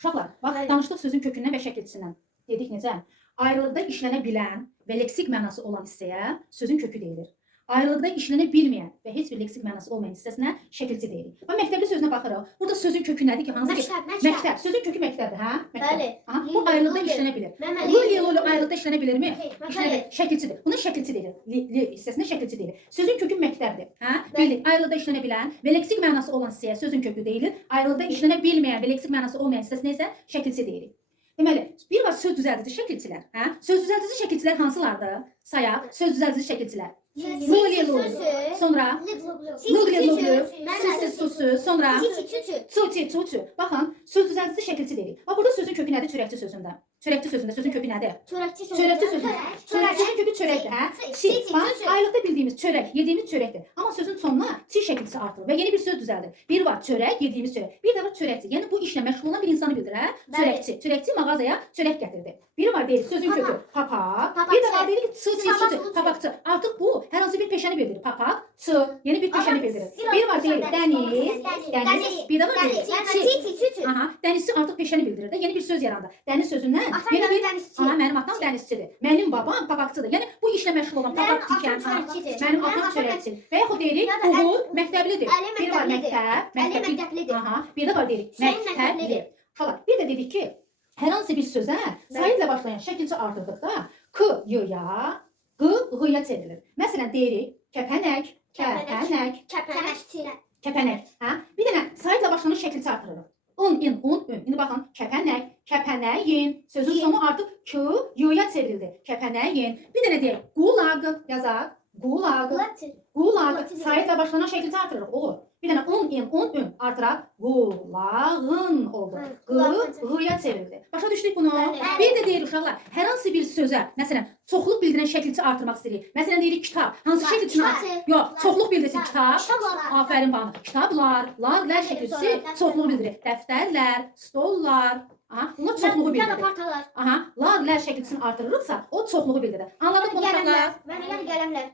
Uşaqlar, bax, danışdıq sözün kökündən və şəkilçisindən. Dedik necə? Ayrılıqda işlənə bilən və leksik mənası olan hissəyə sözün kökü deyilir. Ayrılıqda işlənə bilməyən və heç bir leksik mənası olmayan hissəsinə şəkilçi deyirik. Və məktəbli sözünə baxırıq. Burada sözün kökü nədir ki? Hansı ki? Məktəb. Sözün kökü məktəbdir, hə? Bəli. Aha, bu ayrılıqda işlənə bilir. Lolo ayrılıqda işlənə bilirmi? Bəli. Şəkilçidir. Buna şəkilçi deyilir. Li hissəsinə şəkilçi deyilir. Sözün kökü məktəbdir, hə? Bildik. Ayrılıqda işlənə bilən və leksik mənası olan hissəyə sözün kökü deyilir. Ayrılıqda işlənə bilməyən və leksik mənası olmayan hissəsinə isə şəkilçi deyirik. Deməli, bir var söz düzəldici şəkilçilər, hə? Söz düzəldici şəkilçilər hansılardır? Sayaq. Söz düzəldici şəkilçilər. Lulu, sonra lulu, susu, sonra çuçu. Baxın, söz düzəldici şəkilçi deyirik. Bax, burada sözün kökü nədir? Çörəkçi sözündə. Çörəkçi sözündə sözün kökü nədir? Çörəkçi sözündə. Çörəkçinin kökü çörəkdir, hə? Bax, ayrılıqda bildiyimiz çörək, yediyimiz çörəkdir. Amma sözün sonuna çi şəkilçisi artırılır və yeni bir söz düzəldir. Bir var çörək, yediyimiz çörək. Bir də var çörəkçi. Yəni bu işlə məşğul olan bir insanı bildirir, hə? Çörəkçi. Çörəkçi mağazaya çörək gətirdi. Biri var deyir, sözün kökü papaq. Bir də var deyir ki, çı, papaqçı. Artıq bu hər hansı bir peşəni bildirir. Papaq, çı, yeni bir peşəni bildirir. Bir var deyir, dəniz. Bir də var deyir, aha, dənizçi artıq peşəni bildirir də. Yeni bir söz yarandı. Dəniz sözündən yeni bir aha, mənim atam dənizçidir. Mənim babam papaqçıdır. Yəni bu işlə məşğul olan papaq tikən, mənim atam çörəkçi. Və yaxud deyirik, Uğur məktəblidir. Bir var məktəblidir. Aha, bir də var deyirik, məktəbli. Falan. Bir də dedik ki, hər hansı bir sözə sayıqla başlayan şəkilçi artırdıqda k y-ya, q g-ya çevrilir. Məsələn deyirik, kəpənək, kəpənək. Hə? Bir dənə sayıqla başlayan şəkilçi artırırıq. Un. İndi baxın, kəpənəyin. Sözün sonu artıq k y-ya çevrildi. Kəpənəyin. Bir dənə deyək, qulag yazaq. Qulag. Sayıqla başlayan şəkilçi artırırıq. Olur. Bir dənə un artıraq. Qulağın oldu. Qıya çevrildi. Başa düşdük bunu? Bir də deyir uşaqlar, hər hansı bir sözə, məsələn, çoxluq bildirən şəkilçi artırmaq istəyirik. Məsələn deyirik kitab. Hansı şəkilçini artırır? Yox, çoxluq bildirsin kitab. Afərin bana. Kitablar, lar şəkilçisi çoxluğu bildirir. Dəftərlər, stollar. Aha, bunlar çoxluğu bildirir. Aha, lar şəkilçisini artırırıqsa, o çoxluğu bildirir. Anladın mı uşaqlar? Qələmlər.